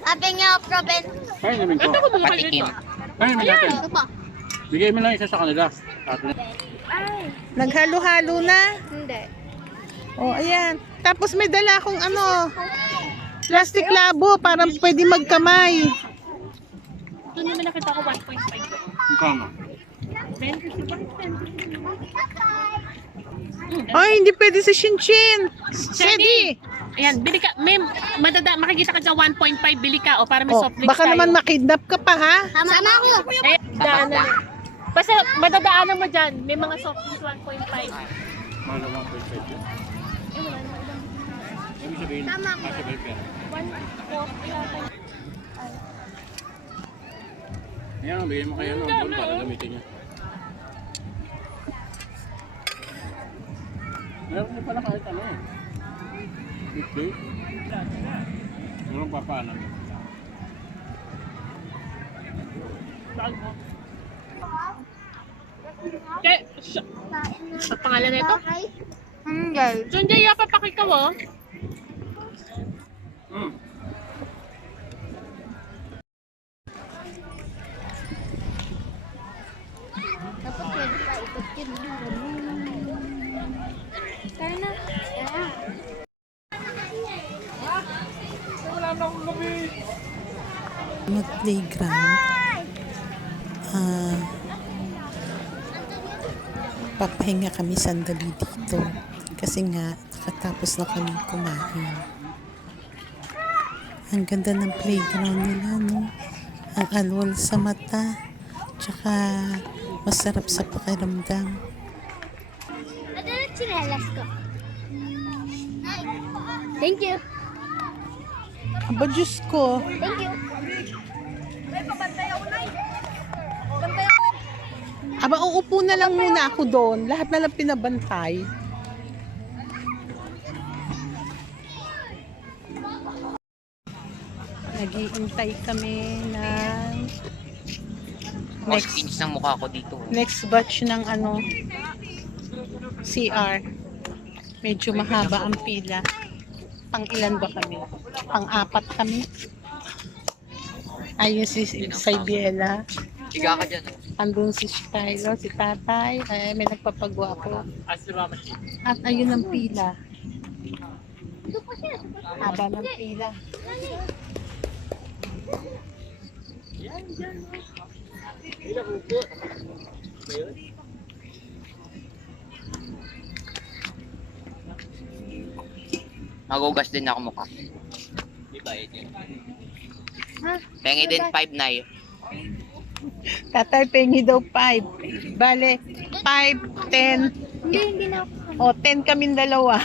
Sabi niya, Proben. Ay, namin ko. Patikim. Ay, namin natin. Ito pa. Bigay mo lang isa sa kanila. Naghalo-halo na. Hindi. Oh, ayan. Tapos may dala akong plastic labo para pwede magkamay. Ito naman nakita ko 1.5. Kama. Ay, hindi pwede sa Shinchin. Sedi. Ayan, bili ka. May makikita ka dyan 1.5, bili ka. O para may Oh, soft drinks baka tayo. naman makidnap ka pa, ha? Sama ako. Eh, daanan. Basta madadaanan mo dyan. May mga soft drinks 1.5. Mahal naman po yung pwede. Ibig sabihin, nasa ba yung pera? 1.4. Ayan, bigay mo kayo ng para gamitin niya. Meron niya pala kahit ano. Okay. Meron papaanan mo. Sa pangalan na ito? Hindi. Sunday, papakit ka mo. Dapat pwede pa ikot yun. Tara na. Mag-playground. Papahinga kami sandali dito. Kasi nga, nakatapos na kami kumain. Ang ganda ng playground nila, no? Ang alwal sa mata. Tsaka, masarap sa pakiramdam. Ano na chinelas ko? Thank you. Aba, Diyos ko. Thank you. Aba, uupo na lang muna ako doon. Lahat na lang pinabantay. Nag-iintay kami ng Mas kinis ng mukha ko dito. next batch ng CR. Medyo mahaba ang pila. Pang ilan ba kami? Pang-apat kami. Ayun si Saibela. Higa ka dyan. Andun si Shiloh, si Tatay. Ay, may nagpapagawa ko. At ayun ang pila. Haba ng pila. Magugas din ako mukha. Pengi din 5 na yun. Tatay, pengi daw 5. Bale, 5, 10. Hindi na ako. O, 10 kaming dalawa.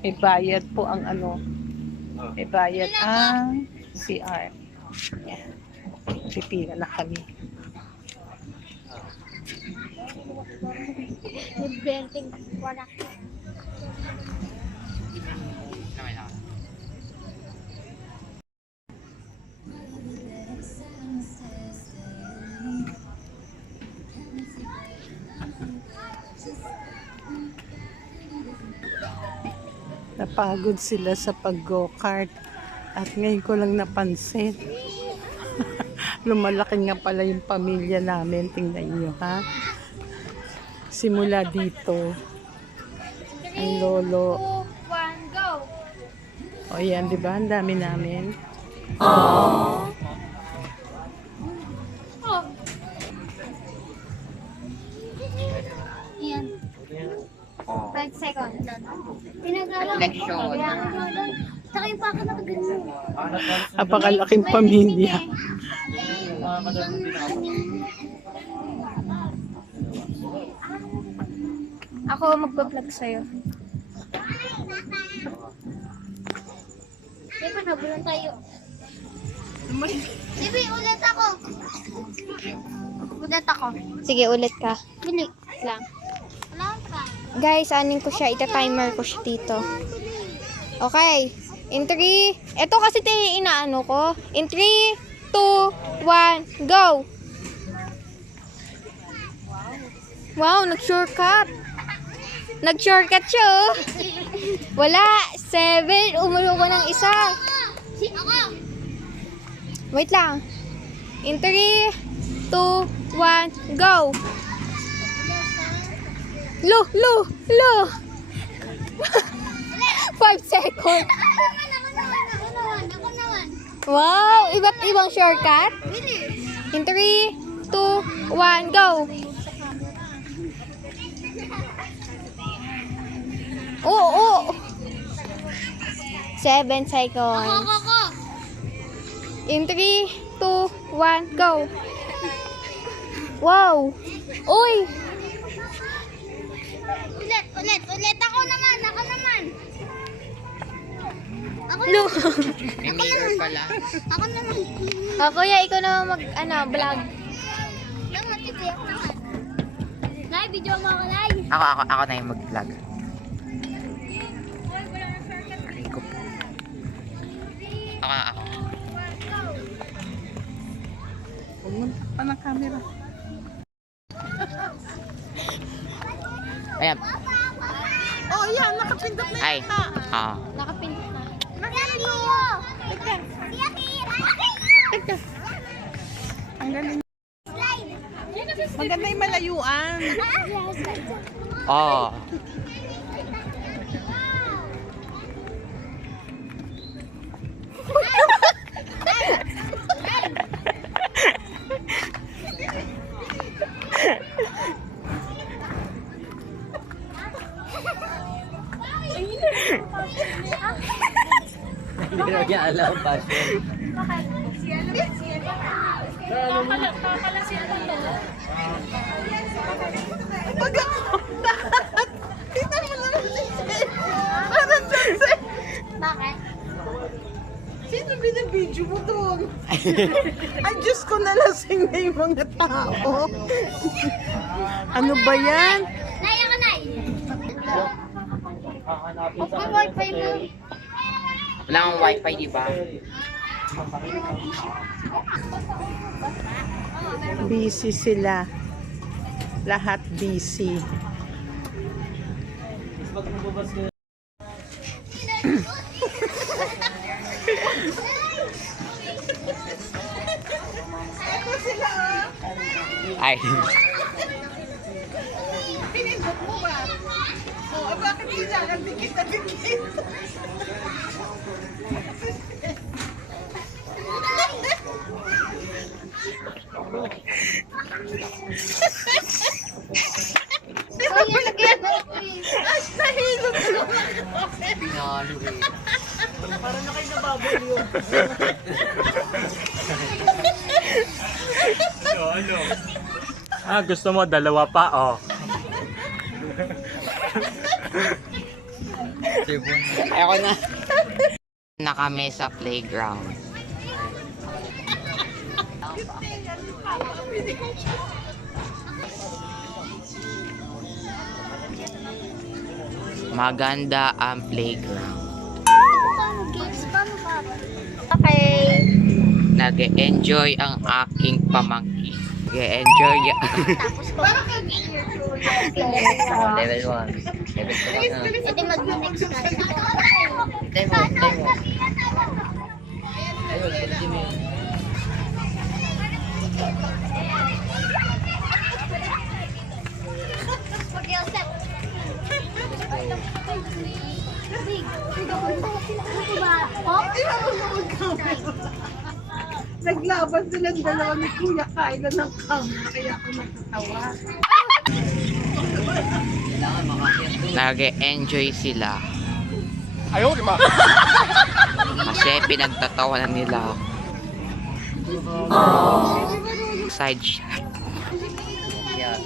May bayad po ang May bayad ang CR. Yan. Pipila na kami. Nag-venting. Wala. Napagod sila sa pag-go-kart. At ngayon ko lang napansin. Lumalaki nga pala yung pamilya namin. Tingnan nyo, ha? Simula dito. Ang lolo. 2, 1, go! O yan, di ba? Ang dami namin. Oh. 5 seconds. Pinag-alam. Reflection. Saka yung paka na ganun. Napakalaking pamilya. Ako magpa-vlog sa'yo. Di ba nabulan tayo? Sige, ulit ako. Ulit ako. Sige, ulit ka. Ulit lang. Guys, anin ko siya. Ita-timer ko siya dito. Okay. In 3. Ito kasi inaano ko. In 3, 2, 1, go! Wow, nag-shortcut. Nag-shortcut siya, oh. Wala. 7. Umulo ko ng isa. Wait lang. In 3, 2, 1, go. Lo. 5 seconds. Wow, iba't ibang shortcut. In 3, 2, 1, go. Oo. 7 seconds. In 3, 2, 1, go. Wow. Uy. Ulit. Ako naman. Lo. May mirror pala. Ako naman. Kuya, ikaw na vlog. Naman, titi, ako naman. Nay, video mo ako, Nay. Ako na yung mag-vlog. Aray ko po. Ako. Pumunta pa ng camera. Ayan. Oh, yan. Nakapindot na Ay. Oo. Nakapindot na. Ang galing. Maganda yung malayuan. Oo. Hindi na niya alam pa siya. Papala si ano to. Pag ako lahat. Tingnan mo lang si Sel. Parang Sel. Bakit? Sino binibidyo mo doon? Ay, Diyos ko, nalasing na yung mga tao. Ano ba yan? Nay, ako, Nay. Okay, wifi mo. Wala akong wifi, di ba? Busy sila. Lahat busy. Ay. Pinindot mo ba? Oo, bakit sila? Nagdikit na dikit. Ay, yan, lagyan mo. Ay, nahilot na naman. Pinalo eh. Gusto mo dalawa pa, oh. Ayoko na. Na kami sa playground. Maganda ang playground. Paano ba? Okay. Nag-enjoy ang aking pamangkin. Nag-enjoy Parang kag-ear ko. Level 1. Level 2 na. Ito mag-next na. Demo. Mag-iosep. Big. Ano ba? Oh? Naglaban silang dalawa ni Kuya Kyla ng kama, kaya ako natatawa. Nag-enjoy sila. Kasi pinagtatawanan nila ako. Side shot. Yeah.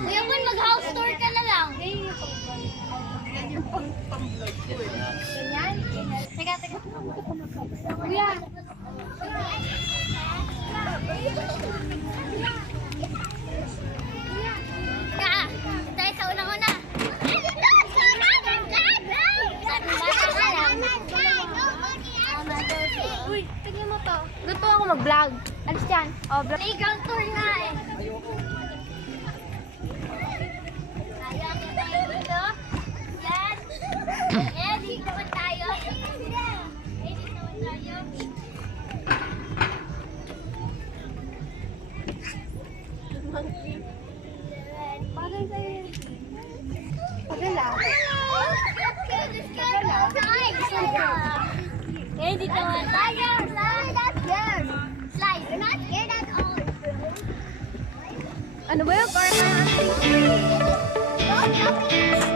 Kuya Bon, mag-house tour ka na lang. Ganyan? Teka. Kuya. Kaya, tayo sa unang-una. Uy, tingnan mo to. Gusto ako mag-vlog. Alis dyan. Oh, vlog. Playground tour nga eh. Ayan, yan tayo dito. Yan. Yan, dito naman tayo. Dito naman tayo. Bagay sa'yo yun. Bagay lang. Let's go. Eh, dito naman tayo. Slide, that's good. Slide, we're not scared at all. Ano ba yun? Oh, nothing.